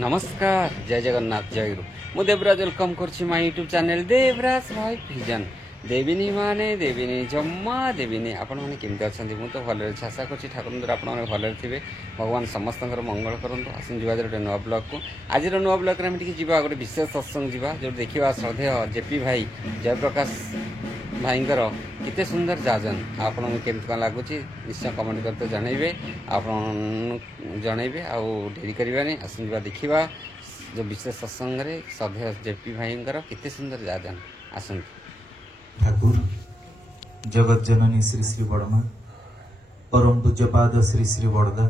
नमस्कार जय जगन्नाथ जय गुरु मु देवराज वेलकम करछि माय यूट्यूब चैनल देवराज भाई भिजन देविनी माने देविनी जम्मा देविनी आपण माने केमते अछंती मु तो भले आशा करछि ठाकुर मंदिर आपण माने भले थिबे भगवान समस्तଙ୍କର मंगल करंतु आसिन जीवा गोटे नुआ ब्लॉग को आज नुआ ब्लॉग रे हम टिके जीवा गोटे विशेष सत्संग जीवा जो देखिबा श्रद्धेय जेपी भाई जयप्रकाश भाईंकर केते सुंदर जाजन आपण केमते कोन लागुची निश्चय कमेंट करते जनइबे आपण जनइबे आ डेरी करबानी आसिन जीवा देखिबा जो विशेष सत्संग रे श्रद्धेय जेपी भाईंकर केते सुंदर जाजन आसन ठाकुर जगत जननी श्री श्री बड़मा परम पूज्यपाद श्री श्री बड़दा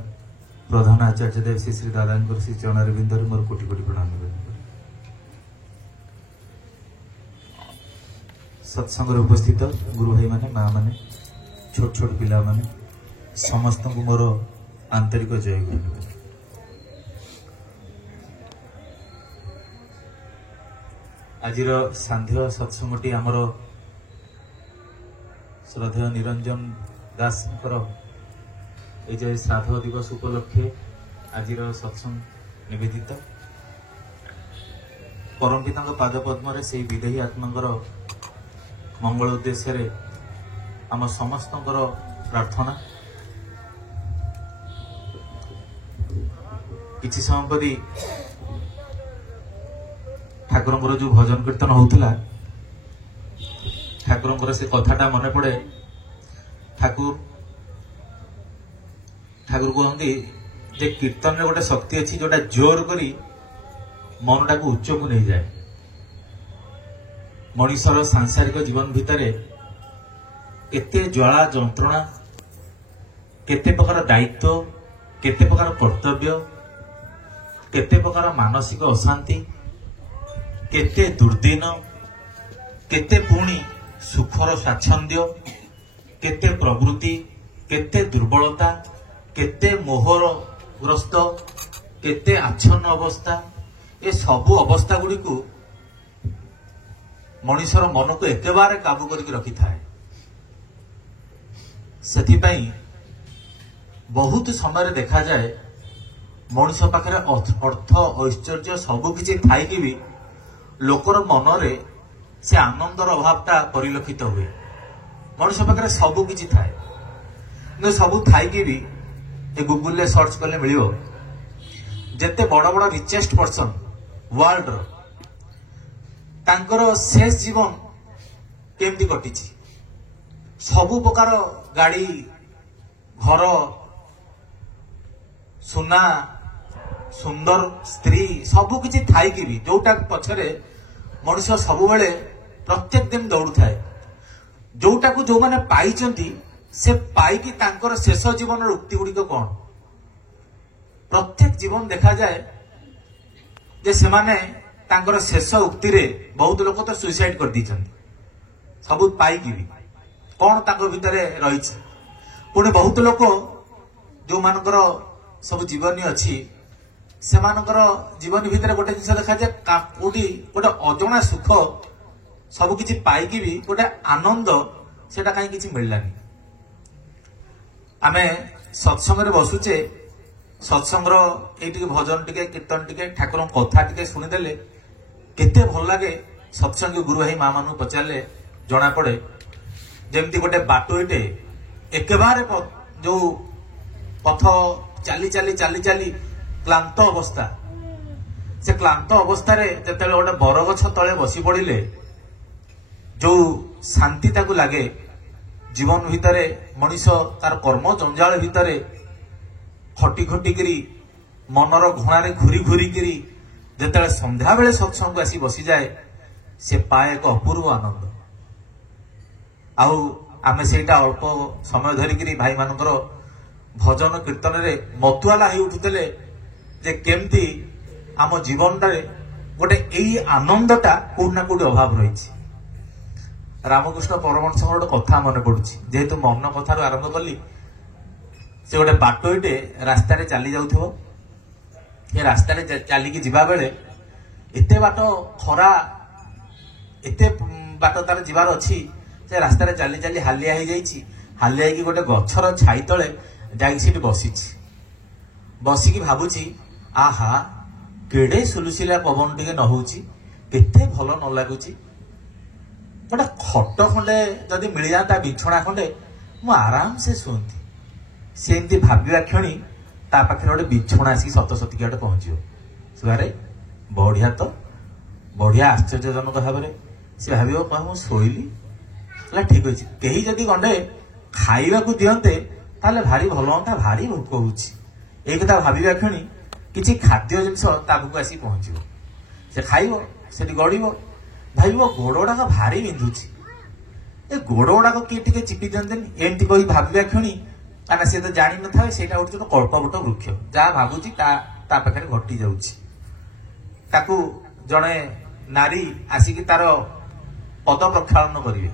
प्रधान आचार्य देव श्री श्री दादा श्री चरणारविंद मोर कोटि कोटि प्रणाम। सत्संग उपस्थित गुरु भाई माने माँ माने छोट छोट पिला माने समस्त को मोर आंतरिक जय गुरु। आज सांध्य सत्संगटी आमर श्रद्धेय निरंजन दास ये श्राद्ध दिवस उपलक्षे आज सत्संग निवेदित परम पिता पाद पद्म से विदेही आत्मा मंगल उद्देश्य आम समस्त प्रार्थना किसी समय परी ठाकुर जो भजन कीर्तन होता ठाकुर से कथाटा मन पड़े ठाकुर ठाकुर कहते जे कीर्तन रे गोटे शक्ति अच्छी जोटा जोर करी मनटा को उच्च को नहीं जाए। मनुष्यर सांसारिक जीवन भितर केते ज्वाला जंत्रणा केते प्रकार दायित्व केते प्रकार कर्तव्य केते प्रकार मानसिक अशांति केते दुर्दिन केते पुणी सुखर स्वाच्छंद्य केते प्रवृत्ति केते दुर्बलता केते मोहर ग्रस्त केते आच्छन्न अवस्था ए सबु अवस्था गुड़ी को मनुष्यर मन को एक बार काबू करके रखी थाए। सेथिपाई बहुत समय देखा जाए मनुष्य पाखे अर्थ ऐश्वर्य सबु किछि थाई कि भी लोकर मन रे से आनंदर अभावटा परिलक्षित हुए। मनुष्य पाखे सबु किछि थाए न सबु थाई कि भी ए गूगल ले सर्च कले मिलियो जेते बड़ बड़ रिचेस्ट पर्सन वर्ल्ड रो तांकर शेष जीवन केमती कटिछि सबु प्रकार गाड़ी घर सुना सुंदर स्त्री सबु किछि थाई कि भी जोटा पछरे मनुष्य सबु बेले प्रत्येक दिन दौड़ू थाए जोटा को जो माने पाइचंती से पाइकी तांकर शेष जीवन उक्ति गुड़िक कौन प्रत्येक जीवन देखा जाए जे से माने तांकर शेष उक्ति रे बहुत लोग तो सुइसाइड कर दीचंती सब पाइकी भी कौन तांकर भितरे रही पुणी बहुत लोग जो मानकर सब जीवनी अच्छी से मानकर जीवन भितर गोटे जिन देखा जाए कोटी गोटे अजणा सुख सब किछि पाइकी भी गोटे आनंद सेटा कहीं किछि मिललानी। आमे सत्संग रे बसुचे सत्संग ये भजन टिके कीर्तन टिके ठाकुर कथा टिके शुणिदेले केते भल लगे। सत्संग गुरु भाई माँ मान पचारे जना पड़े जमती गोटे बाटोटे एक बार जो पथ चाली चाली चाली चाली क्लांत अवस्था से क्लांत अवस्था जिते गोटे बरगछ तले बसी पड़े जो शांति ताकू लगे जीवन भितर मनीष तार कर्म जंजाल भितर खटी खटिकी मनर घुणारे घूरी घूरिकी जिते संध्या बेले सत्संग को आसी बसी जाए से पाए एक अपूर्व आनंद। आमे सेटा अल्प समय धरिकी भाई मानकर भजन कीर्तन रे मतुआला हो उठुते जे केमती आम जीवन गोटे यही आनंदटा कोना कोटी अभाव रही। रामकृष्ण परमहंस गोटे कथा मन पड़ुछि जेहेतु मन कथार आरंभ कली से गोटे बाटोटे रास्तार चली जाउथिबो ये रास्तार चलिकी जीवा बेले एते बाट खरा एते बाट तार जीवार अच्छी से रास्तार चली चली हालिया हो जाइछि हालिया कि गोटे गछर छाई तले जाई सीट बसिछि बसिकी भाबुछि आहा केड़े सुलुसिला पवन टिके न होउची केते भल न लागुची गोटे खट खंडे जदि मिल जाता बिछଣା खंडे मु आराम से शुंती सेमती भाविया क्षणी ता पाखे गोटे बिछଣା आसिक सत सतिक गोटे पहुंचो सुरे बढ़िया तो बढ़िया आश्चर्यजनक भाव से भाव कह मु शोइली ठीक अच्छे कहीं जदि गंडे खाइबा को दियंते ताले भारी भल हाँ भारी भोक होउची एक कथा भाविया क्षणी किसी खाद्य जिनस ताबू आसी पहुंचो से खाइब से गड़ब भाव गोड़ गुड़ाक भारी बिंधुची ए गोड़ गुड़ाक किए टिके चिपी दियंतेनि एमती कही भाविया क्षणी काना से तो जानी न था सेटा गोटे कल्पवट वृक्ष जहाँ भावुची ता पाखे घटी जाउची ताकू जड़े नारी आसिकी तार पद प्रक्षालन करिवे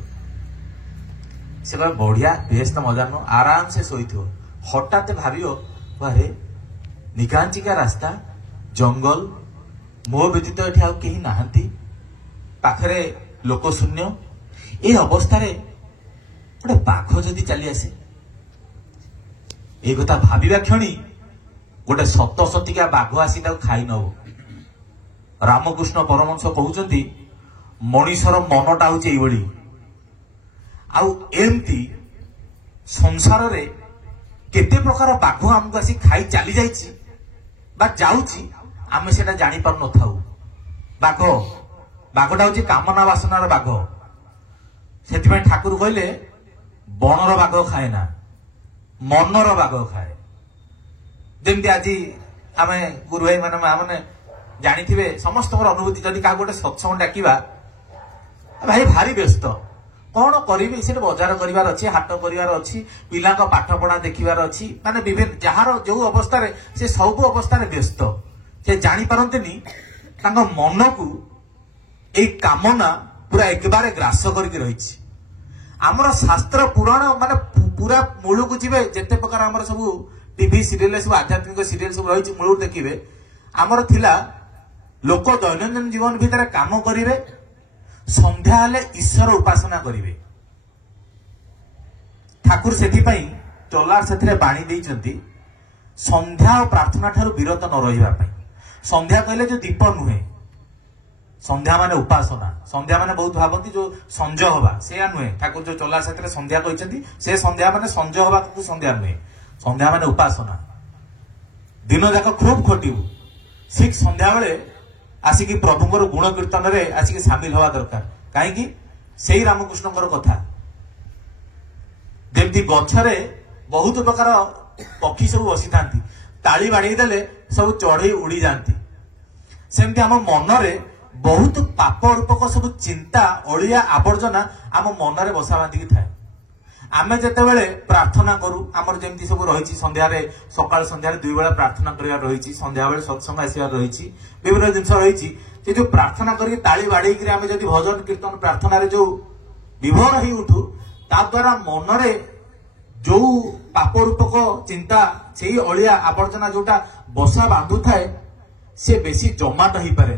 से कहे बढ़िया बेस तो मजा नु आराम से शोई हठात भावियो अरे निकांचिका रास्ता जंगल मो व्यतीत एठी आउ केही नाहंती पाखरे लोकशून्य ए अवस्था गोटे बाघ जदि चली आसे ए कथा भाविया क्षणी गोटे सत सतिका बाघ आसी खाई नब रामकृष्ण परमहंस कहउचंती मनीषर मनटा होची एइबळी आउ एमती संसार रे केते प्रकार बाघ आमको आसी खाई चली जाइछि बा जाउछि आमे सेटा जानि पार न थाउ बाघ बाघटा होची कामना वासनार बाघ सेति ठाकुर कहले बनर बाघ खाए ना मनर बाघ खाए जेमती आज आमे गुरु भाई माने जानी समस्त अनुभूति जदि क्या गोटे सत्संग डाकिबा भाई भारी व्यस्त कौन करी से बजार करार अच्छी हाट करार अच्छी पिला पाठ पढ़ा देखिबार अच्छी माने विभिन्न जार जो अवस्था से सब अवस्था व्यस्त से जानी पारंतेनी मन को ए कामना पूरा एक बार ग्रास करके रही आमर शास्त्र पुराण माने पूरा मूल को जीवे जिते प्रकार आमर सब टीवी सीरियल सब आध्यात्मिक सीरियल सब रही मूल देखिए आमर थिला लोक दैनंदिन जीवन भितर काम करिवे संध्या हेले ईश्वर उपासना करिवे ठाकुर सेथि पई चलार सेथिरे बाणी देइचंती संध्या और प्रार्थना ठारू विरत न रहिबा पई संध्या कहले जो दीप नुहे संध्या माने उपासना संध्या माने बहुत भाबंती जो संज हवा से नुहे ठाकुर जो चलार सेथिरे संध्या कहिचंती से संध्या माने संज हवा को संध्या नुहे संध्या माने उपासना दिन जाक खूब खटिबु ठीक संध्या बेले आसिकी प्रभुंकर गुण कीर्तन रे आसिकी सामिल हवा दरकार कहीं से रामकृष्णकर कथा जमती गछरे बहुत प्रकार पक्षी सब बसी था ताली बाड़ी देले सब चढ़ई उड़ी जाती सेमती आम मनरे बहुत पाप रूपक सब चिंता अलिया आवर्जना आम मनरे बसा बांधिकी थाए आमे जेतेबेले प्रार्थना करू आमर जेमती सब रही संध्या सकाल संध्या दुई बेला प्रार्थना करिवार रही संध्या बेले सत्संग आसिबार रही विभिन्न जिनस रही जो प्रार्थना करके ताली बाड़ी आमे जदि भजन कीर्तन प्रार्थना रे जो विभोर ही उठू ता द्वारा मनरे जो पाप रूपक चिंता से अलिया आवर्जना जोटा बसा बांधु थाए से बेसी जमाट हो पारे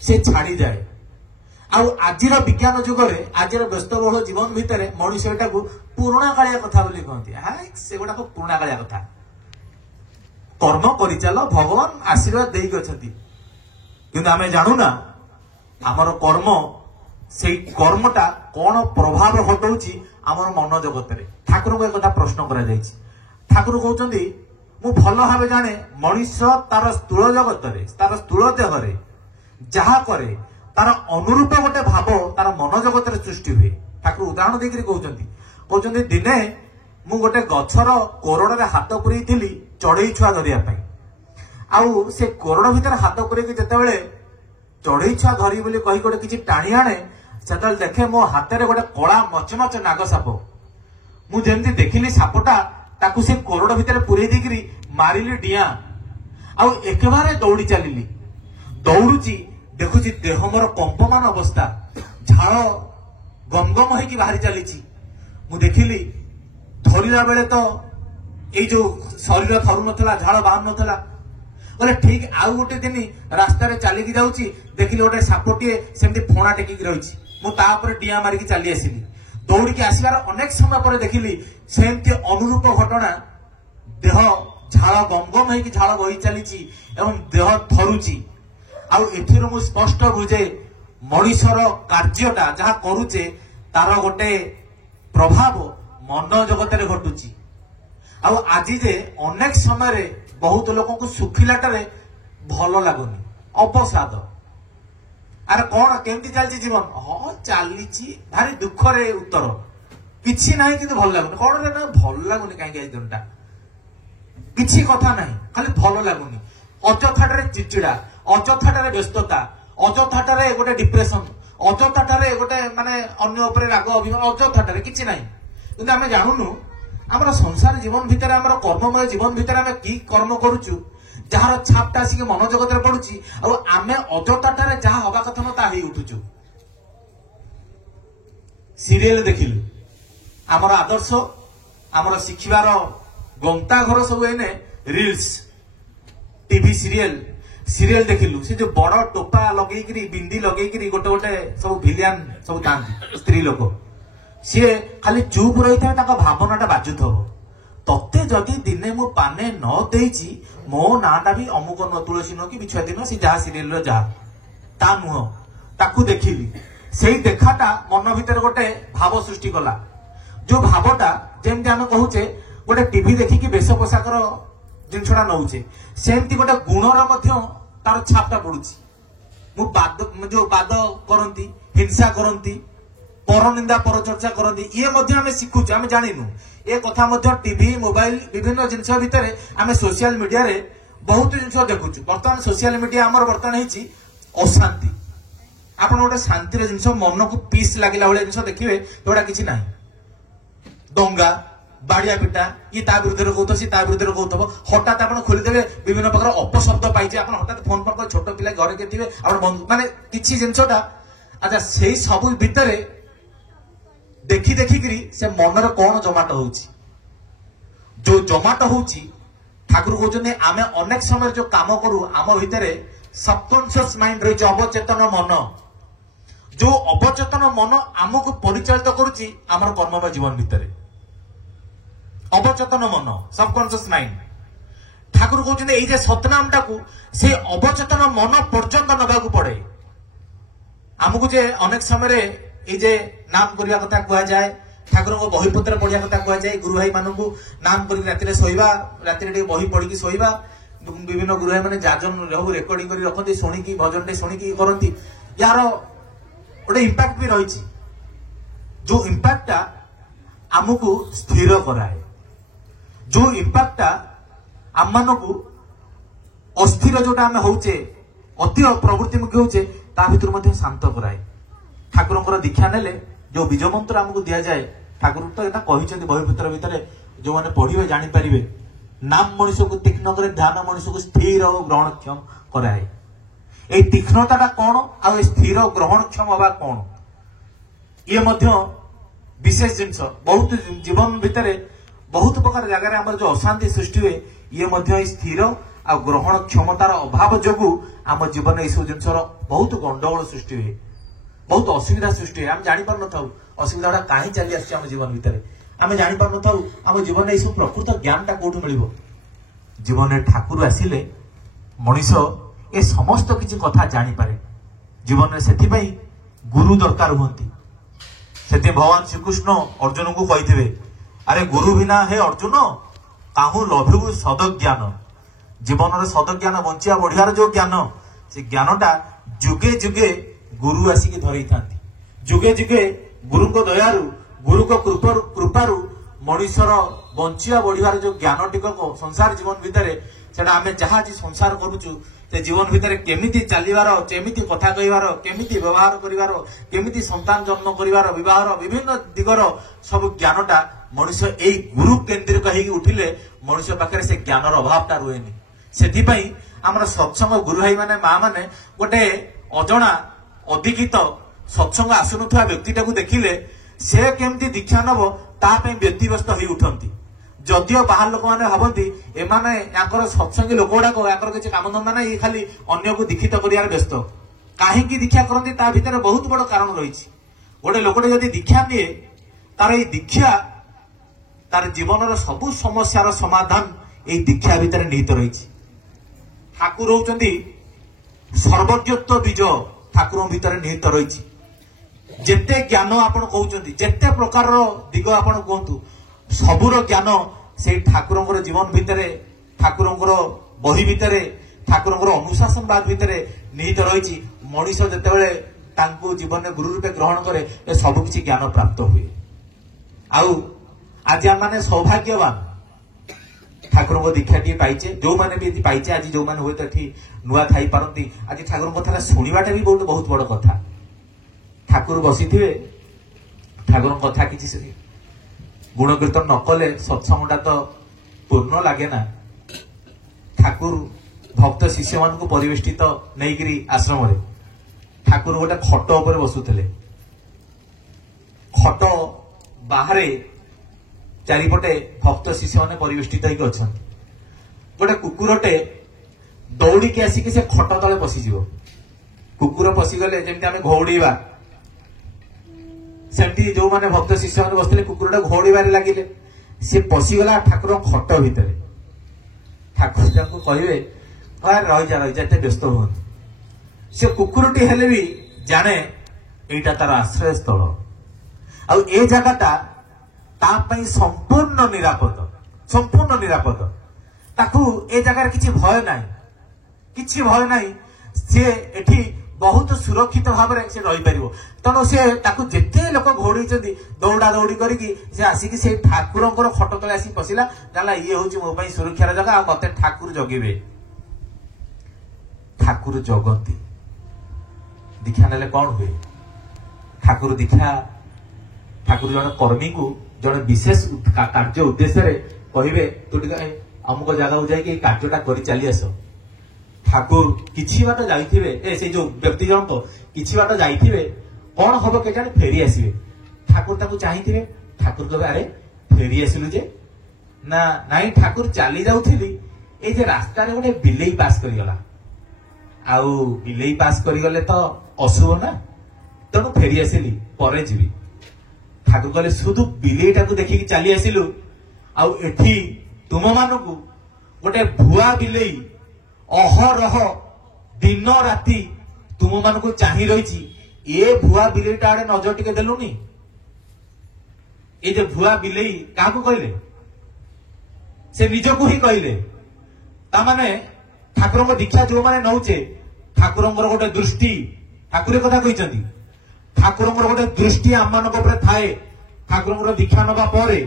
से छाड़ी जाए आज विज्ञान जुगरे आज व्यस्तबहुल जीवन भितर मनुष्य एटा पुराणा कालिया कथा बोली कहती हाय से गुड़ाक पुराणा कालिया कथा कर्म करि चल भगवान आशीर्वाद देई अछंती किंतु आमे जानू ना आमर कर्म से कर्मटा कौन प्रभाव घटाऊची आमर मन जगत रे ठाकुर को एक कथा प्रश्न करा जायछि ठाकुर कहउचंदी मु भल भाबे जाने मनुष्य तार स्थूल जगत रे तार स्थूल देह रे जहा करे तार अनुरूप गोटे भाव तार मन जगत रे सृष्टि हुए ठाकुर उदाहरण देकर कहते दिने मु गोटे गछर कोरड़ रे हाथ पुरेई चढ़ई छुआ धरिया आउ से कोरड़ भितर हाथ पुरेई जेतेबेले चढ़ई छुआ धरी बोली कही गोटे किछि टाणी आणे सेतेबेले देखे मो हाथ रे गोटे कला मचमच नाग साप मु जेमती देखिली सापटा ताकू से कोरड़ भितर पुरेई देकरी मारिली डिया आउ एकबारे दौड़ी चलिली दौड़ुची देखुची देह मोर कंपमान अवस्था झाड़ गमगम होगी बाहरी चली मु देखिली धरला बेले तो ये जो शरीर थरु नथला झाड़ बाहर नथला बोले ठीक आउ गोटे दिन रास्ता रे चलिकी जाउची देखिली गोटे सापटीए सेमती फोणा टेकिकी रहिछि मु ता ऊपर डिया मारिकी चली आसिली दौड़िकी आसिबार अनेक समय पर देखिली सेमती अनुरूप घटना देह ଝାଳ ଗମ ଗମ ହେଇକି ଝାଳ ବହି ଚାଲିଛି ଏବଂ ଦେହ ଥରୁଛି। ଆଉ ଏଥିରୁ ମୁଁ ସ୍ପଷ୍ଟ ବୁଝେ ମଣିଷର କାର୍ଯ୍ୟଟା ଯାହା କରୁଛେ ତାର ଗୋଟେ ପ୍ରଭାବ ମନ ଜଗତରେ ଘଟୁଛି। ଆଉ ଆଜି ଯେ ଅନେକ ସମୟରେ ବହୁତ ଲୋକଙ୍କୁ ଶୁଖିଲାଟାରେ ଭଲ ଲାଗୁନି, ଅବସାଦ। ଆରେ କଣ କେମିତି ଚାଲିଛି ଜୀବନ? ହଁ ଚାଲିଛି, ଭାରି ଦୁଃଖରେ ଉତ୍ତର। କିଛି ନାହିଁ କିନ୍ତୁ ଭଲ ଲାଗୁନି। କଣ ରେ ନା ଭଲ ଲାଗୁନି କାହିଁକି ଆଜି ଦିନଟା? କିଛି କଥା ନାହିଁ, ଖାଲି ଭଲ ଲାଗୁନି। ଅଯଥାଟାରେ ଚିଚିଡା, ଅଯଥାଟାରେ ବ୍ୟସ୍ତତା, ଅଯଥାଟାରେ ଗୋଟେ ଡିପ୍ରେସନ, ଅଯଥାଟାରେ ଗୋଟେ ମାନେ ଅନ୍ୟ ଉପରେ ରାଗ ଅଭିମାନ, ଅଯଥାଟାରେ କିଛି ନାହିଁ। କିନ୍ତୁ ଆମେ ଜାଣୁନୁ ଆମର ସଂସାର ଜୀବନ ଭିତରେ, ଆମର କର୍ମମୟ ଜୀବନ ଭିତରେ ଆମେ କି କର୍ମ କରୁଛୁ ଯାହାର ଛାପଟା ଆସିକି ମନ ଜଗତରେ ପଡୁଛି, ଆଉ ଆମେ ଅଯଥାଟାରେ ଯାହା ହବା କଥା ନୁହଁ ତାହା ହେଇ ଉଠୁଛୁ। ସିରିଏଲ ଦେଖିଲୁ, ଆମର ଆଦର୍ଶ, ଆମର ଶିଖିବାର ଗନ୍ତାଘର ସବୁ ଏଇନେ ରିଲ୍ସ, ଟିଭି ସିରିଏଲ ଦେଖିଲୁ। ସେ ଯୋଉ ବଡ ଟୋପା ଲଗେଇକିରି, ବିନ୍ଦି ଲଗେଇକିରି ଗୋଟେ ଗୋଟେ ସବୁ ଭିଲିଆନ ସବୁ ଥାନ୍ତି ସ୍ତ୍ରୀ ଲୋକ, ସିଏ ଖାଲି ଚୁପ ରହିଥାଏ, ତାଙ୍କ ଭାବନାଟା ବାଜୁଥିବ। ତତେ ଯଦି ଦିନେ ମୁଁ ପାନେ ନ ଦେଇଛି, ମୋ ନାଁଟା ବି ଅମୁକ ନୁହଁ, ତୁଳସୀ ନୁହଁ କି ବିଛୁଆତି ନୁହଁ, ସେ ଯାହା ସିରିଏଲର ଯାହା ତା ନୁହଁ। ତାକୁ ଦେଖିଲି, ସେଇ ଦେଖାଟା ମନ ଭିତରେ ଗୋଟେ ଭାବ ସୃଷ୍ଟି କଲା। ଯୋଉ ଭାବଟା, ଯେମିତି ଆମେ କହୁଛେ ଗୋଟେ ଟିଭି ଦେଖିକି ବେଶ ପୋଷାକର ଜିନିଷଟା ନଉଛେ, ସେମିତି ଗୋଟେ ଗୁଣର ମଧ୍ୟ ତାର ଛାପଟା ପଡୁଛି। ମୁଁ ଯୋଉ ବାଦ କରନ୍ତି, ହିଂସା କରନ୍ତି, ପରନିନ୍ଦା ପରଚର୍ଚ୍ଚା କରନ୍ତି, ଇଏ ମଧ୍ୟ ଆମେ ଶିଖୁଛୁ, ଆମେ ଜାଣିନୁ। ଏ କଥା ମଧ୍ୟ ଟିଭି, ମୋବାଇଲ, ବିଭିନ୍ନ ଜିନିଷ ଭିତରେ ଆମେ ସୋସିଆଲ ମିଡିଆରେ ବହୁତ ଜିନିଷ ଦେଖୁଛୁ। ବର୍ତ୍ତମାନ ସୋସିଆଲ ମିଡିଆ ଆମର ବର୍ତ୍ତମାନ ହେଇଛି ଅଶାନ୍ତି। ଆପଣ ଗୋଟେ ଶାନ୍ତିର ଜିନିଷ, ମନକୁ ପିସ୍ ଲାଗିଲା ଭଳିଆ ଜିନିଷ ଦେଖିବେ, ଏଗୁଡା କିଛି ନାହିଁ। ଦଙ୍ଗା, ବାଡିଆ ପିଟା, ଇଏ ତା ବିରୁଦ୍ଧରେ କହୁଥିବ, ସିଏ ତା ବିରୁଦ୍ଧରେ କହୁଥିବ। ହଠାତ୍ ଆପଣ ଖୋଲିଦେବେ, ବିଭିନ୍ନ ପ୍ରକାର ଅପଶବ୍ଦ ପାଇছে, ଆପଣ ହଠାତ୍ ଫୋନ ଫୋନ କରି, ଛୋଟ ପିଲା ଘରେ କିଏ ଥିବେ, ଆପଣ ମାନେ କିଛି ଜିନିଷଟା। ଆଚ୍ଛା, ସେଇ ସବୁ ଭିତରେ ଦେଖି ଦେଖିକିରି ସେ ମନରେ କଣ ଜମାଟ ହଉଛି? ଯୋଉ ଜମାଟ ହଉଛି, ଠାକୁର କହୁଛନ୍ତି ଆମେ ଅନେକ ସମୟରେ ଯୋଉ କାମ କରୁ, ଆମ ଭିତରେ ସବକନସିୟସ ମାଇଣ୍ଡ ରହିଛି, ଅବଚେତନ ମନ। ଯୋଉ ଅବଚେତନ ମନ ଆମକୁ ପରିଚାଳିତ କରୁଛି ଆମର କର୍ମମୟ ଜୀବନ ଭିତରେ। ଅବଚେତନ ମନ, ସବକନସିୟସ ମାଇଣ୍ଡ। ଠାକୁର କହୁଛନ୍ତି ଏଇ ଯେ ସତନାମଟାକୁ ସେ ଅବଚେତନ ମନ ପର୍ଯ୍ୟନ୍ତ ନେବାକୁ ପଡେ ଆମକୁ। ଯେ ଅନେକ ସମୟରେ এই যে নাম করিবা কথা কুয়াযাଏ, ଠାକୁରଙ୍କ ବହିପତ୍ର ପଢିବା କଥା କୁହାଯାଏ। ଗୁରୁ ଭାଇ ମାନଙ୍କୁ ନାମ କରିକି ରାତିରେ ଶୋଇବା, ରାତିରେ ଟିକେ ବହି ପଢିକି ଶୋଇବା। ବିଭିନ୍ନ ଗୁରୁ ଭାଇ ମାନେ ଯାଜନ ରେକର୍ଡିଂ କରି ରଖନ୍ତି, ଶୁଣିକି ଭଜନଟେ ଶୁଣିକି କରନ୍ତି। यार ଗୋଟେ ଇମ୍ପାକ୍ଟ ବି ରହିଛି। ଯୋଉ ଇମ୍ପାକ୍ଟଟା ଆମକୁ ସ୍ଥିର କରାଏ, ଯୋଉ ଇମ୍ପାକ୍ଟଟା ଆମମାନଙ୍କୁ ଅସ୍ଥିର ଯୋଉଟା ଆମେ ହଉଛେ, ଅତି ପ୍ରବୃତ୍ତିମୁଖୀ ହଉଛେ, ତା ଭିତରୁ ମଧ୍ୟ ଶାନ୍ତ କରାଏ। ଠାକୁରଙ୍କର ଦୀକ୍ଷା ନେଲେ ଯୋଉ ବୀଜ ମନ୍ତ୍ର ଆମକୁ ଦିଆଯାଏ, ଠାକୁର ତ ଏଟା କହିଛନ୍ତି ବହିପତ୍ର ଭିତରେ, ଯୋଉମାନେ ପଢିବେ ଜାଣିପାରିବେ। ନାମ ମଣିଷକୁ ତୀକ୍ଷ୍ଣ କରେ, ଧ୍ୟାନ ମଣିଷକୁ ସ୍ଥିର ଓ ଗ୍ରହଣକ୍ଷମ କରାଏ। এই তীক্ষ্ণতাটা কোন, আর এই স্থির গ্রহণক্ষম হওয়া কোন, ইয়ে মধ্য বিশেষ জিনিস। বহুত জীবন ভিতরে বহুত প্রকার জায়গায় আমার যে অশান্তি সৃষ্টি হুয়ে, ইয়ে মধ্য এই স্থির আর গ্রহণ ক্ষমতার অভাব যোগু আম জীবনে এইসব জিনিসর বহুত গন্ডগোল সৃষ্টি হুয়ে, বহুত অসুবিধা সৃষ্টি হুয়ে। আমি জাঁপার নথাউ অসুবিধাটা কাহি চালি আসছে আম জীবন ভিতরে। আমি জাঁপার নথাউ আম জীবনে এইসব প্রকৃত জ্ঞানটা কোঠু মিলিব। জীবনে ঠাকুর আসিলে মনিষ ए समस्त किसी कथा जानी पारे जीवन में। सेथिपाई गुरु दरकार हुंती। सेति भगवान श्रीकृष्ण अर्जुन को कही, अरे गुरु बिना हे अर्जुन काहू लभ्यु सदज्ञान। जीवन में सदज्ञान, बंचिया बढ़ियार जो ज्ञान, से ज्ञानटा जुगे जुगे गुरु आसिक धरई थांती। जुगे जुगे गुरु को दयारु, गुरु को कृपारु मनुष्यर बंचिया बढ़ियार जो ज्ञान टिकक संसार जीवन भितर, सेटा आमे जहा जी संसार करूचु, से जीवन भितर केमिति चलिबार, केमिति कथा कहिबार, केमिति व्यवहार करिबार, केमिति संतान जन्म करिबार, विवाहर विभिन्न दिगर सब ज्ञानटा मनुष्य एई गुरु केंद्रिक हेई उठिले मनुष्य पाखरे से ज्ञानर अभावटा रुहेनी। सेथिपाई हमर सत्संग गुरु भाई माने मा माने गोटे अजणा अधिकित सत्संग आसुनुथवा व्यक्तिटाकू देखिले से केमिति दीक्षा नबो ता पई व्यक्तिव्यस्त होई उठंती। जदिओ बाहर लोक मैंने भावती एमाने सत्संगी लोक गुड़ाक याकर किसी काम धंदा ना, ये खाली अन्य को दीक्षित कर व्यस्त। कहीं दीक्षा करती ता भीतर बहुत बड़ कारण रही। गोटे लोकटे जदि दीक्षा निए, तार ये दीक्षा तार जीवन सबु समस्यार समाधान এই দীକ୍ଷା ভিତରେ ନିହିତ ରହିଛି। ଠାକୁର ହଉଛନ୍ତି ସର୍ବଜ୍ଞତ୍ୱ ବୀଜ ଠାକୁରଙ୍କ ଭିତରେ ନିହିତ ରହିଛି। ଯେତେ ଜ୍ଞାନ ଆପଣ କହୁଛନ୍ତି, ଯେତେ ପ୍ରକାରର ଦିଗ ଆପଣ କୁହନ୍ତୁ, ସବୁର ଜ୍ଞାନ ସେଇ ଠାକୁରଙ୍କର ଜୀବନ ଭିତରେ, ଠାକୁରଙ୍କର ବହି ଭିତରେ, ଠାକୁରଙ୍କର ଅନୁଶାସନବାଦ ଭିତରେ ନିହିତ ରହିଛି। ମଣିଷ ଯେତେବେଳେ ତାଙ୍କୁ ଜୀବନରେ ଗୁରୁ ରୂପେ ଗ୍ରହଣ କରେ, ଏ ସବୁ କିଛି ଜ୍ଞାନ ପ୍ରାପ୍ତ ହୁଏ। ଆଉ ଆଜି ଆମମାନେ ସୌଭାଗ୍ୟବାନ, ଠାକୁରଙ୍କ ଦୀକ୍ଷାଟିଏ ପାଇଛେ। ଯୋଉମାନେ ବି ପାଇଛେ, ଆଜି ଯୋଉମାନେ ହୁଏତ ଏଠି ନୂଆ ଥାଇପାରନ୍ତି, ଆଜି ଠାକୁରଙ୍କ କଥାଟା ଶୁଣିବାଟା ବି ବହୁତ ବଡ କଥା। ଠାକୁର ବସିଥିବେ, ଠାକୁରଙ୍କ କଥା କିଛି ଗୁଣ କୀର୍ତ୍ତନ ନ କଲେ ସତ୍ସଙ୍ଗଟା ତ ପୂର୍ଣ୍ଣ ଲାଗେ ନା। ଠାକୁର ଭକ୍ତ ଶିଷ୍ୟମାନଙ୍କୁ ପରିବେଷ୍ଟିତ ନେଇକିରି ଆଶ୍ରମରେ ଠାକୁର ଗୋଟେ ଖଟ ଉପରେ ବସୁଥିଲେ। ଖଟ ବାହାରେ ଚାରିପଟେ ଭକ୍ତ ଶିଷ୍ୟମାନେ ପରିବେଷ୍ଟିତ ହେଇକି ଅଛନ୍ତି। ଗୋଟେ କୁକୁରଟେ ଦୌଡ଼ିକି ଆସିକି ସେ ଖଟ ତଳେ ପଶିଯିବ। କୁକୁର ପଶିଗଲେ ଯେମିତି ଆମେ ଘଉଡେଇବା, ସେମିତି ଯୋଉମାନେ ଭକ୍ତ ଶିଷ୍ୟମାନେ ବସିଥିଲେ କୁକୁରଟା ଘଉଡିବାରେ ଲାଗିଲେ। ସେ ପଶିଗଲା ଠାକୁରଙ୍କ ଖଟ ଭିତରେ। ଠାକୁର ତାଙ୍କୁ କହିବେ, ରହିଯା ଏତେ ବ୍ୟସ୍ତ ହୁଅନ୍ତୁ। ସେ କୁକୁରଟି ହେଲେ ବି ଜାଣେ ଏଇଟା ତାର ଆଶ୍ରୟ ସ୍ଥଳ, ଆଉ ଏ ଜାଗାଟା ତା ପାଇଁ ସମ୍ପୂର୍ଣ୍ଣ ନିରାପଦ। ତାକୁ ଏ ଜାଗାରେ କିଛି ଭୟ ନାହିଁ। ସିଏ ଏଠି ବହୁତ ସୁରକ୍ଷିତ ଭାବରେ ସେ ରହିପାରିବ। ତେଣୁ ସେ ତାକୁ ଯେତେ ଲୋକ ଘୋଡେଇଛନ୍ତି, ଦୌଡା ଦୌଡି କରିକି ସେ ଆସିକି ସେଇ ଠାକୁରଙ୍କର ଖଟ ତଳେ ଆସିକି ପଶିଲା। ଜାଣିଲା ଇଏ ହଉଛି ମୋ ପାଇଁ ସୁରକ୍ଷାର ଜାଗା, ଆଉ ମତେ ଠାକୁର ଜଗିବେ। ଠାକୁର ଜଗନ୍ତି। ଦୀକ୍ଷା ନେଲେ କଣ ହୁଏ? ଠାକୁର ଜଣେ କର୍ମୀକୁ ଜଣେ ବିଶେଷ କାର୍ଯ୍ୟ ଉଦ୍ଦେଶ୍ୟରେ କହିବେ, ତୁ ଟିକେ ଅମୁକ ଜାଗାକୁ ଯାଇକି ଏଇ କାର୍ଯ୍ୟଟା କରି ଚାଲି ଆସ। ଠାକୁର କିଛି ବାଟ ଯାଇଥିବେ, ସେଇ ଯୋଉ ବ୍ୟକ୍ତି ଜଣକ କିଛି ବାଟ ଯାଇଥିବେ, କଣ ହବ କେଜାଣି ଫେରି ଆସିବେ। ଠାକୁର ତାକୁ ଚାହିଁଥିବେ, ଠାକୁର କହିବେ, ଆରେ ଫେରି ଆସିଲୁ ଯେ? ନା ନାଇଁ, ଠାକୁର ଚାଲି ଯାଉଥିଲି, ଏଇ ଯେ ରାସ୍ତାରେ ଗୋଟେ ବିଲେଇ ପାସ୍ କରିଗଲା, ଆଉ ବିଲେଇ ପାସ୍ କରିଗଲେ ତ ଅଶୁଭ ନା, ତେଣୁ ଫେରି ଆସିଲି, ପରେ ଯିବି। ଠାକୁର କହିଲେ, শুধু ବିଲେଇଟାକୁ ଦେଖିକି ଚାଲି ଆସିଲୁ, ଆଉ ଏଠି ତୁମମାନଙ୍କୁ ଗୋଟେ ଭୁଆ ବିଲେଇ ଅହରହ ଦିନ ରାତି ତୁମମାନଙ୍କୁ ଚାହିଁ ରହିଛି। ଏ ଭୁଆ ବିଲେଇଟା ଆଡେ ନଜର ଟିକେ ଦେଲୁନି? ଏ ଯେ ଭୁଆ ବିଲେଇ କାହାକୁ କହିଲେ? ସେ ନିଜକୁ ହିଁ କହିଲେ। ତାମାନେ ଠାକୁରଙ୍କ ଦୀକ୍ଷା ଯୋଉମାନେ ନଉଛେ, ଠାକୁରଙ୍କର ଗୋଟେ ଦୃଷ୍ଟି, ଠାକୁର କଥା କହିଛନ୍ତି, ଠାକୁରଙ୍କର ଗୋଟେ ଦୃଷ୍ଟି ଆମମାନଙ୍କ ଉପରେ ଥାଏ। ଠାକୁରଙ୍କର ଦୀକ୍ଷା ନେବା ପରେ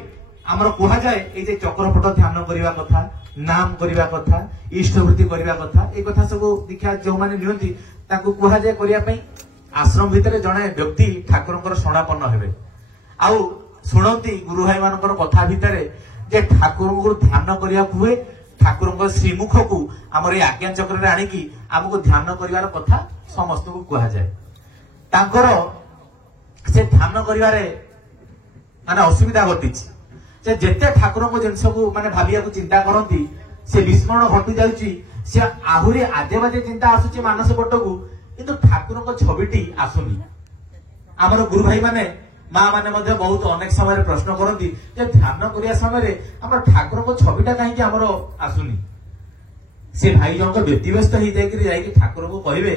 ଆମର କୁହାଯାଏ, ଏଇ ଯେ ଚକ୍ରପଟ ଧ୍ୟାନ କରିବା କଥା, ନାମ କରିବା କଥା, ଇଷ୍ଟବୃତ୍ତି କରିବା କଥା, এই କଥା ସବୁ ଦୀକ୍ଷା ଯୋଉମାନେ ନିଅନ୍ତି ତାଙ୍କୁ କୁହାଯାଏ କରିବା ପାଇଁ। ଆଶ୍ରମ ଭିତରେ ଜଣେ ବ୍ୟକ୍ତି ଠାକୁରଙ୍କର ଶରଣାପନ୍ନ ହେବେ, ଆଉ ଶୁଣନ୍ତି ଗୁରୁ ଭାଇ ମାନଙ୍କର କଥା ଭିତରେ ଯେ ଠାକୁରଙ୍କୁ ଧ୍ୟାନ କରିବାକୁ ହୁଏ। ଠାକୁରଙ୍କ ଶ୍ରୀମୁଖକୁ ଆମର ଏଇ ଆଜ୍ଞା ଚକ୍ରରେ ଆଣିକି ଆମକୁ ଧ୍ୟାନ କରିବାର କଥା ସମସ୍ତଙ୍କୁ କୁହାଯାଏ। ତାଙ୍କର ସେ ଧ୍ୟାନ କରିବାରେ ମାନେ ଅସୁବିଧା ଘଟିଛି। ସେ ଯେତେ ଠାକୁରଙ୍କ ଜିନିଷକୁ ମାନେ ଭାବିବାକୁ ଚିନ୍ତା କରନ୍ତି, ସେ ବିସ୍ମରଣ ଘଟି ଯାଉଛି। ସେ ଆହୁରି ଆଜେ ବାଜେ ଚିନ୍ତା ଆସୁଛି ମାନସ ପଟକୁ, କିନ୍ତୁ ଠାକୁରଙ୍କ ଛବିଟି ଆସୁନି। ଆମର ଗୁରୁ ଭାଇ ମାନେ, ମା ମାନେ ମଧ୍ୟ ବହୁତ ଅନେକ ସମୟରେ ପ୍ରଶ୍ନ କରନ୍ତି ଯେ ଧ୍ୟାନ କରିବା ସମୟରେ ଆମର ଠାକୁରଙ୍କ ଛବିଟା କାହିଁକି ଆମର ଆସୁନି। ସେ ଭାଇ ଜଣକ ବ୍ୟତିବ୍ୟସ୍ତ ଯାଇକି ଠାକୁରଙ୍କୁ କହିବେ,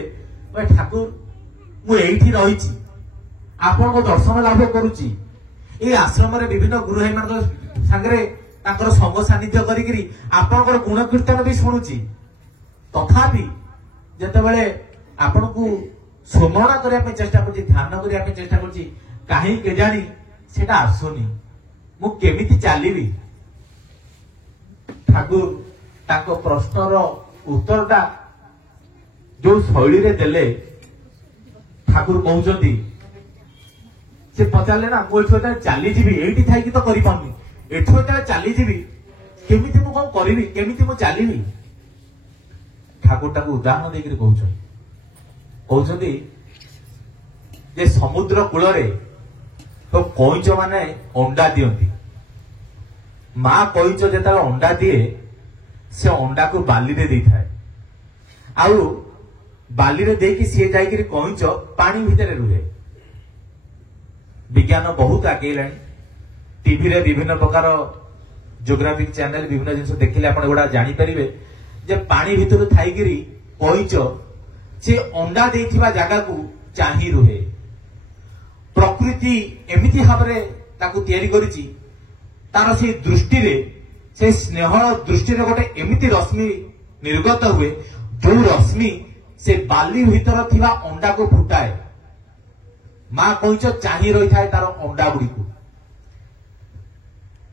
ଠାକୁର ମୁଁ ଏଇଠି ରହିଛି, ଆପଣଙ୍କ ଦର୍ଶନ ଲାଭ କରୁଛି, ଏଇ ଆଶ୍ରମରେ ବିଭିନ୍ନ ଗୁରୁ ଭାଇ ମାନଙ୍କ ସାଙ୍ଗରେ ତାଙ୍କର ସଙ୍ଗ ସାନ୍ନିଧ୍ୟ କରିକିରି ଆପଣଙ୍କର ଗୁଣ କୀର୍ତ୍ତନ ବି ଶୁଣୁଛି, ତଥାପି ଯେତେବେଳେ ଆପଣଙ୍କୁ ସ୍ମରଣ କରିବା ପାଇଁ ଚେଷ୍ଟା କରୁଛି, ଧ୍ୟାନ କରିବା ପାଇଁ ଚେଷ୍ଟା କରୁଛି, କାହିଁକି କେଜାଣି ସେଟା ଆସୁନି, ମୁଁ କେମିତି ଚାଲିବି? ଠାକୁର ତାଙ୍କ ପ୍ରଶ୍ନର ଉତ୍ତରଟା ଯୋଉ ଶୈଳୀରେ ଦେଲେ, ଠାକୁର କହୁଛନ୍ତି, ସେ ପଚାରିଲେ ନା, ମୁଁ ଏଠୁ ଯେତେବେଳେ ଚାଲିଯିବି, ଏଇଠି ଥାଇକି ତ କରିପାରୁନି, ଏଠୁ ଯେତେବେଳେ ଚାଲିଯିବି କେମିତି ମୁଁ କଣ କରିବି, କେମିତି ମୁଁ ଚାଲିବି? ଠାକୁର ତାକୁ ଉଦାହରଣ ଦେଇକିରି କହୁଛନ୍ତି ଯେ ସମୁଦ୍ର କୂଳରେ ତ କଇଁଚ ମାନେ ଅଣ୍ଡା ଦିଅନ୍ତି। ମା କଇଁଚ ଯେତେବେଳେ ଅଣ୍ଡା ଦିଏ, ସେ ଅଣ୍ଡାକୁ ବାଲିରେ ଦେଇଥାଏ, ଆଉ ବାଲିରେ ଦେଇକି ସିଏ ଯାଇକିରି କଇଁଚ ପାଣି ଭିତରେ ରୁହେ। ବିଜ୍ଞାନ ବହୁତ ଆଗେଇଲାଣି। ଟିଭିରେ ବିଭିନ୍ନ ପ୍ରକାର जियोग्राफिक चैनल विभिन्न जिन देखिले आप एगुड़ा जानीपारे जे पानी भितर थी कईच से अंडा देथिबा जगह को चाही रुहे प्रकृति एमिति भाव में तार से दृष्टि से स्नेह दृष्टि गोटे एमिति रश्मि निर्गत हुए जो रश्मि से बाली भीतर थिबा अंडा को फुटाए माँ कईच चाही रही था तार अंडा गुड़ी को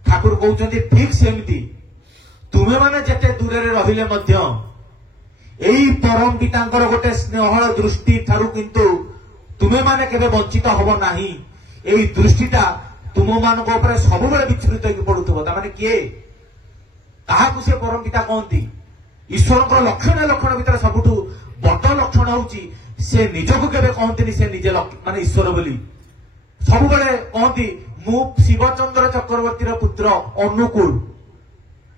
ठाकुर कहते ठीक सेमती तुमे माने जेते दूर रहिले मध्य एई परम पितांकर गोटे स्नेह दृष्टि ठारू किंतु तुमे माने केबे वंचित हबो नाही एई दृष्टिटा तुम मान सब विच्छुरित होगी पड़ुव ताने किए काहाकू से परम पिता कहती ईश्वर लक्षण लक्षण भितर सबुठू बड़ लक्षण होची से निजको केबे कहती से निजे माने ईश्वर बोली सब कहती मु शिवचंद्र चक्रवर्ती पुत्र अनुकूल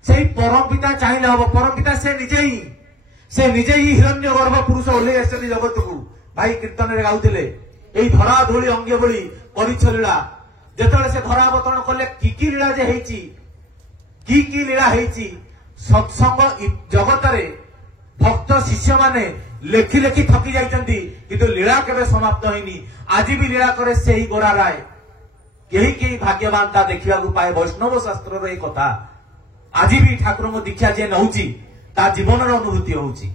से परम पिता चाहिए हम परम पिता से निजे ही हिरण्य गर्भ पुरुष ओह्लई आसते जगत को भाई कीर्तन रे गाउथिले एई धरा धूली अंगे बोली परिचलीला जेतले से धरा अवतरण कले की लीला जे हेची की लीला हेची सत्संग जगत रे भक्त शिष्य माने लेखि लेखि थकी जाइचंती किंतु लीला केबे समाप्त होइनी आज भी लीला करे सेही गोरा राय केही भाग्यवान ता देखिबा को पाए वैष्णव शास्त्र रे कथा आज भी ठाकुर को दीक्षा जे नउची ता जीवन अनुभूति होउची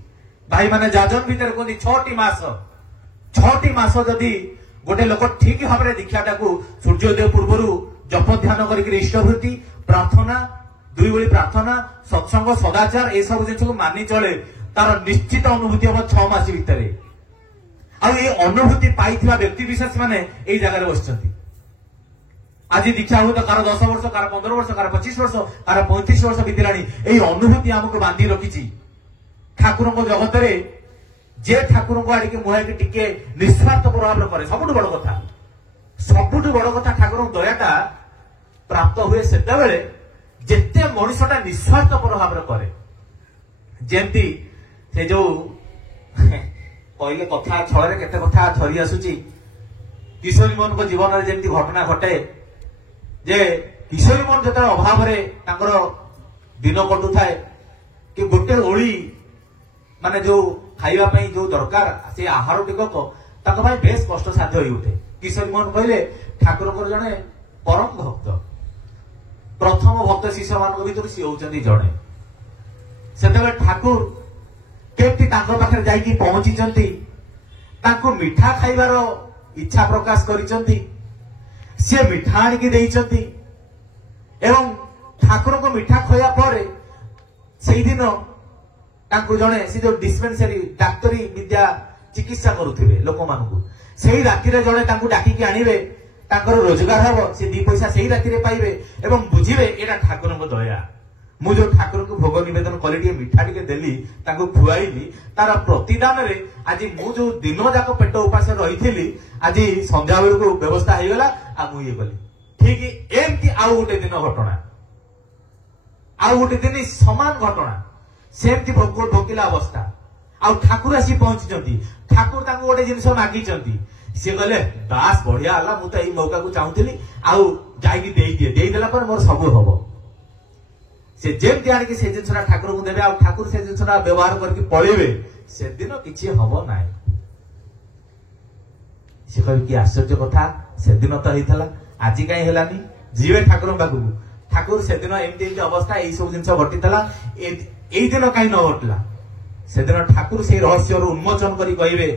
भाई माने जाजन भीतर कोनी 6टी मास जदि गोटे लोक ठीक भाव में दीक्षाटा को सूर्योदय पूर्व जप ध्यान करके इष्टवृत्ति प्रार्थना 2 बेली प्रार्थना सत्संग सदाचार ए सब जिन को मानि चले तार निश्चित अनुभूति हम 6 मास भितर अनुभूति पाई व्यक्ति विशेष माने एई जगह बसचंती आज दीक्षा हुए तो कार 10 वर्ष कार 15 वर्ष कार 25 वर्ष कार 35 वर्ष बीतलानी एई अनुभूति हमको बांधी रखिछि ठाकुर को जगत रे जे ठाकुर को आड़िके मुहाई टिके निस्वार्थ प्रभाव करे सबुठ बड़ कथा ठाकुर दयाटा प्राप्त हुए सेटा बेले जेते मनुष्यटा निस्वार्थ प्रभाव करे जेंती से जो कहले कथा छळे केते कथा झरी आसुची किशोरी मन को जीवन रे जेंती घटना घटे जे किशोरी मन जता अभाव रे तांकर दिन कटु थाए कि गोटे ओळी माने जो खाइबा पई जो दरकार से आहार टिकक ताको भाई बेस कष्ट साध्य होई उठे किशोरी मन कहले ठाकुर को जने परम भक्त प्रथम भक्त शिष्य मान भीतर सी होचंदी जणे सेतबे ठाकुर केति तांको पाखरे जाई की पहुंची चंती तांको मिठा खाइबार इच्छा प्रकाश करिचंती से मिठा आनी की देइचंती एवं ठाकुर को मिठा खोया पर सेही दिन तांको जणे से जो डिस्पेंसरी डाक्तरी विद्या चिकित्सा करुथिबे लोक मानकु सेही राति रे जणे तांको डाकी की आनिबे तांकर रोजगार हबो से 2 पैसा सेही राति रे पाइबे एवं बुझिबे एटा ठाकुर को दया मु जो ठाकुर को भोग निवेदन कले टिके मिठा टिके देली तांको खुआइली तार प्रतिदान रे आज मु जो दिन जाक पेट उपास रहिथिली आज संध्या बेल को व्यवस्था हो गला आ मु ये कली ठीक एमती आउ गोटे दिन घटना आउ गोटे दिन समान घटना सेमती भोकिला अवस्था आउ ठाकुर आसी पहुंची ठाकुर तांको गोटे जिनिस मागिचंती सी कहले दास बढ़िया हला मु तो एई मौका को चाहूथिली आउ जाई देई देला पर मोर सब हबो से जेमती आनिकी से जिनिसरा ठाकुर को देबे आउ ठाकुर से जिनिसरा व्यवहार करके पळेबे से दिन किछि हबो नाही से कहले कि आश्चर्य कथा से दिन तो हेतला आज काई हेलानी जीवे ठाकुर बाकू ठाकुर से दिन एमती अवस्था एई सब जिनिस घटितला एई दिन काई न घटला से दिन ठाकुर से रहस्य उन्मोचन करी कहिबे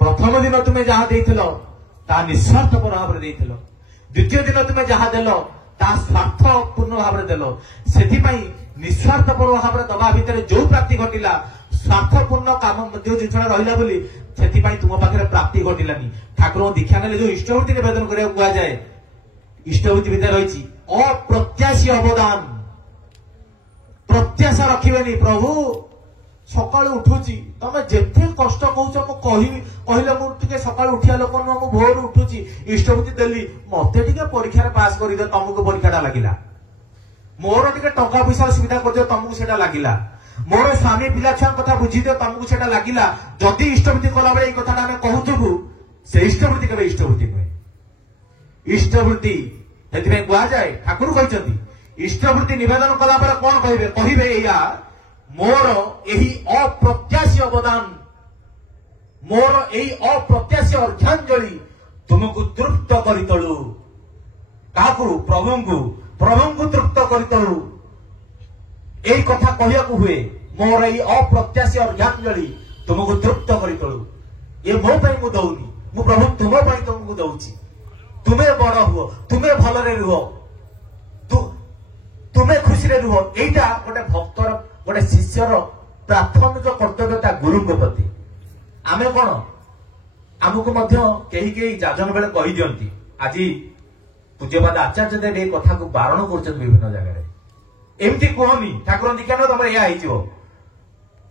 प्रथम दिन तुमे जहा देइथिलो ता निस्वार्थ भाव रे देइथिलो द्वितीय दिन तुमे जहा देलो ता स्वार्थ पूर्ण भाव रे देलो सेथि पई निस्वार्थ भाव रे दबा भितर जो प्राप्ति घटिला स्वार्थपूर्ण काम जो जिनिसटा रहिला बोली सेथि पई तुम पाखरे प्राप्ति घटिलानी ठाकुर दीक्षा नेले जो इष्टवृत्ति निवेदन करिया कुआ जाय इष्टवृत्ति भितर रहिछि अप्रत्याशी अवदान प्रत्याशा रखिबेनी प्रभु सकाळ उठुची तमे जेते कष्ट कहउछ मु कहिले मु टिके सकाळ उठिया लोक न मु भोर उठुची इष्टवृत्ति देली मते टिके परीक्षा रे पास करि दे तमको परीक्षाटा लागिला मोर टिके टका पैसा सुविधा कर दे तमको सेटा लागिला मोर स्वामी पिला छुआ कथा बुझी दे तमको सेटा लागिला जदि इष्टवृत्ति कला बेले ए कथाटा हम कहउथबु से इष्टवृत्ति केबे इष्टवृत्ति नय इष्टवृत्ति हेति में कुआ जाय ठाकुर कहचंती इष्टवृत्ति निवेदन कला पर कौन कहे कहे या मोर यही अप्रत्याशी अवदान मोर यही अप्रत्याशी अर्घ्यांजलि तुमको तृप्त करी तलु काकू प्रभु तृप्त करी तलु यही कथा कहया हुए मोर यही अप्रत्याशी अर्घ्यांजलि तुमको तृप्त करी तलु ये मो मु दौनी मु प्रभु तुम तुमको दौची तुम्हें बड़ हुओ तुम्हें भलरे रुह तुम्हें खुशी रुह यहीटा गोटे भक्तर गोटे शिष्यर प्राथमिक कर्तव्यता गुरु प्रति आमे कौन आमको कहीं जाजन बेले कही दियंती आज पूज्यपाद आचार्य देव ये कथा को बारण कर विभिन्न जगह एमती कहनी ठाकुर दीक्षा न तुम यह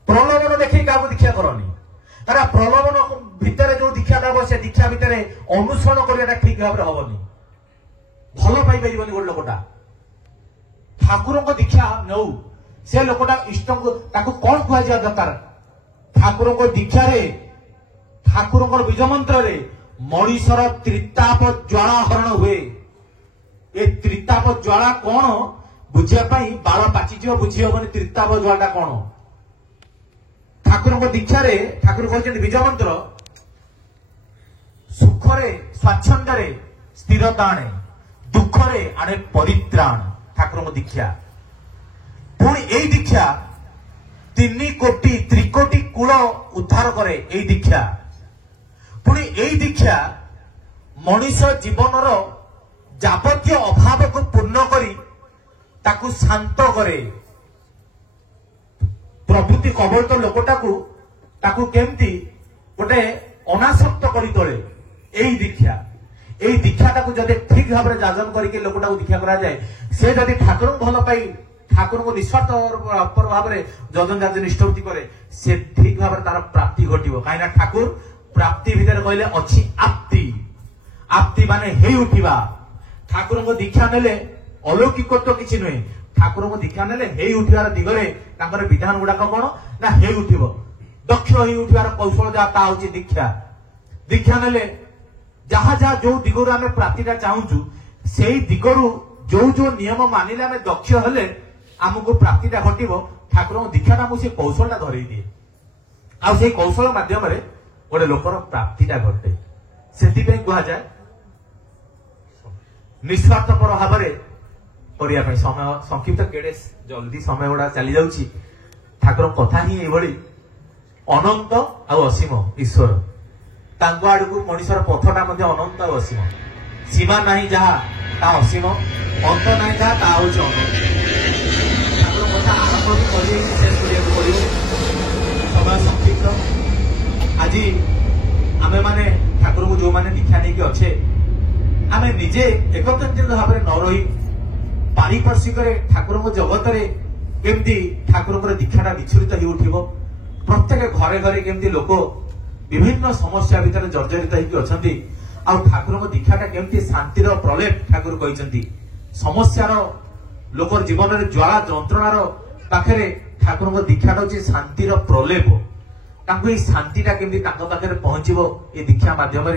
प्रलोभन देखी क्या दीक्षा करनी कारण प्रलोभन भितर जो दीक्षा दब से दीक्षा भितर अनुसरण करवाटा ठीक भाव हबनी भल पाई गोटे लोकटा ठाकुर दीक्षा नौ से लोकटा इष्ट को कौन कह दरकार ठाकुर दीक्षा ठाकुर बीज मंत्र मनीषर त्रिताप ज्वाला हरण हुए ये त्रिताप ज्वाला कौन बुझापी बाल पाचिज बुझी हबनी त्रिताप ज्वाला कौन ठाकुर दीक्षा ठाकुर कहते बीज मंत्र सुखरे स्वाच्छंदे स्थिरता आणे दुखरे आणे परित्राण ठाकुर दीक्षा पुणी यही दीक्षा 3 कोटी त्रिकोटी कूल उद्धार करे यही दीक्षा पुणी यही दीक्षा मनीष जीवन जाबतीय अभाव को पूर्ण करी ताकू शांत करे प्रभृति कबलित लोकटा ताकू केमती गोटे अनासक्त करी तोले यही दीक्षा ताकू जदि ठीक भाव जाजन करके लोकटा दीक्षा करा जाए से जदि ठाकुर भल पाई ठाकुर को निस्वार्थ भाव में जजन जाजन इष्टवृत्ति करे से ठीक भाव तार प्राप्ति घटिव कहीं ठाकुर प्राप्ति भितर कहले अच्छी आप्ति माने हे उठिबा ठाकुर को दीक्षा नेले अलौकिकत्व किछि नुहे ठाकुर को दीक्षा नेले हे उठिबार दिगरे तांकर विधान गुडाक कोन ना हे उठिबो दक्ष हे उठिबार कौशल जा ता होची दीक्षा नेले जहा जहा जो दिगरु आमे प्राप्तिटा चाहूचु सेही दिगरु जो नियम मानिले आमे दक्ष हेले आमको प्राप्तिटा घटिबो ठाकुर को दीक्षाटा मु से कौशलटा धरई दिए आ से कौशल माध्यम रे गोटे लोकर प्राप्तिटा घटे से कह जाए निस्वार्थपर भाव में समय संक्षिप्त केड़े जल्दी समय गुड़ा चली जाउची ठाकुर कथा ही एभली अनंत आ असीम ईश्वर तांको आडकू मनीषर पथटा मध्य अनंत आ असीम सीमा नहीं जहा ता असीम अंत नहीं जहा ता होची अनंत ठाकुर कथा आरंभ करिए शेष करिया पड़िबो समय संक्षिप्त आज आमे माने ठाकुर को जो माने दीक्षा नहीं कि अच्छे आमे निजे एकत्रित भाव में न रही पारिपार्श्विक ठाकुर जगत केमती ठाकुर दीक्षाटा विच्छुरित हो उठिबो प्रत्येक घरे घरे केमती लोक विभिन्न समस्या भितर जर्जरित होइकी अछंती आ ठाकुर दीक्षाटा केमती शांतिर प्रलेप ठाकुर कहते समस्यार लोकर जीवन में ज्वाला जंत्रणार पाखे ठाकुर दीक्षाटा होची शांतिर प्रलेप तांको शांतिटा केमती तांको पाखे पहुंचीबो ए दीक्षा माध्यम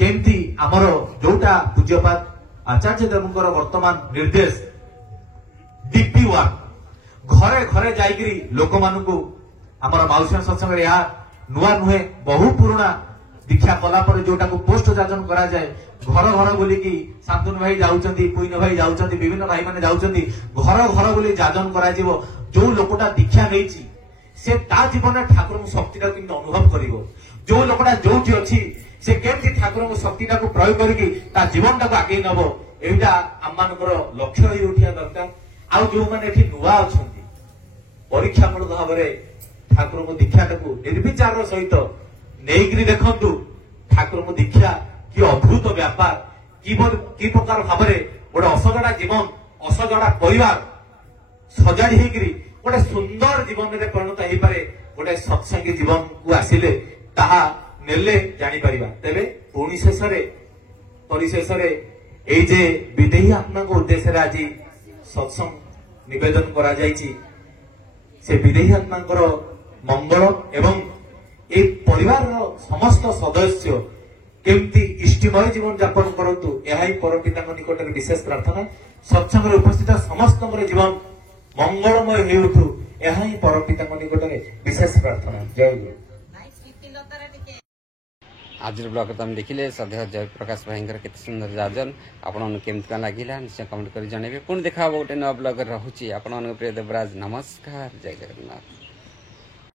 केमती आमर जोटा पूज्यपाद आचार्य देवंकर वर्तमान निर्देश डीपी वर्क घरे घरे जाइकरी लोक मानू आमर माउसी सत्संग या नुआ नुहे बहु पुराणा दीक्षा कला पर जोटा को पोस्ट जाजन करा जाए घर घर बोलिकी शांतनु भाई जाउचंती पुइन भाई जाउचंती विभिन्न भाई माने जाउचंती घर घर बोली जाजन करा जीवो जो लोकटा दीक्षा नेछि से ता जीवन में ठाकुर शक्तिटा केमती अनुभव करिवो जो लोकटा जोठी अछि से केमती ठाकुर शक्तिटा को प्रयोग करके ता जीवन टाको आगे नबो एटा आमानकर लक्ष्य होई उठिया दरकार आ जो माने एठी नुआ अछंती परीक्षामूलक भाव में ठाकुर को दीक्षाटा को निर्विचार सहित नेइकरी देखंतु ठाकुर को दीक्षा कि अद्भुत व्यापार कि प्रकार भाव में गोटे असजड़ा जीवन असजड़ा परिवार सजाड़ी होकर गोटे सुंदर जीवन में परिणत हो पारे गोटे सत्संगी जीवन को आसिले ताहा नेले जानी परिबा तेबे पुणी परिशेष एई जे विदेही आत्मा को उद्देश्य आज सत्संग निवेदन करा जायछि से विदेही आत्मा मंगल एवं ए परिवार समस्त सदस्य केमती इष्टिमय जीवन यापन करतु यह परपिता निकट में विशेष प्रार्थना सत्संग उपस्थित समस्त जीवन मंगलमय हेतु यह परपिता निकट में विशेष प्रार्थना। जय गुरु। आज ब्लॉग तुम देखिले सदैव जयप्रकाश भाई के सुंदर जाजन आपण केमती लगिला निश्चय कमेंट कर जनइबे पुणी देखा गोटे नया ब्लॉग रहुची आपण प्रिय देवराज नमस्कार जय जगन्नाथ।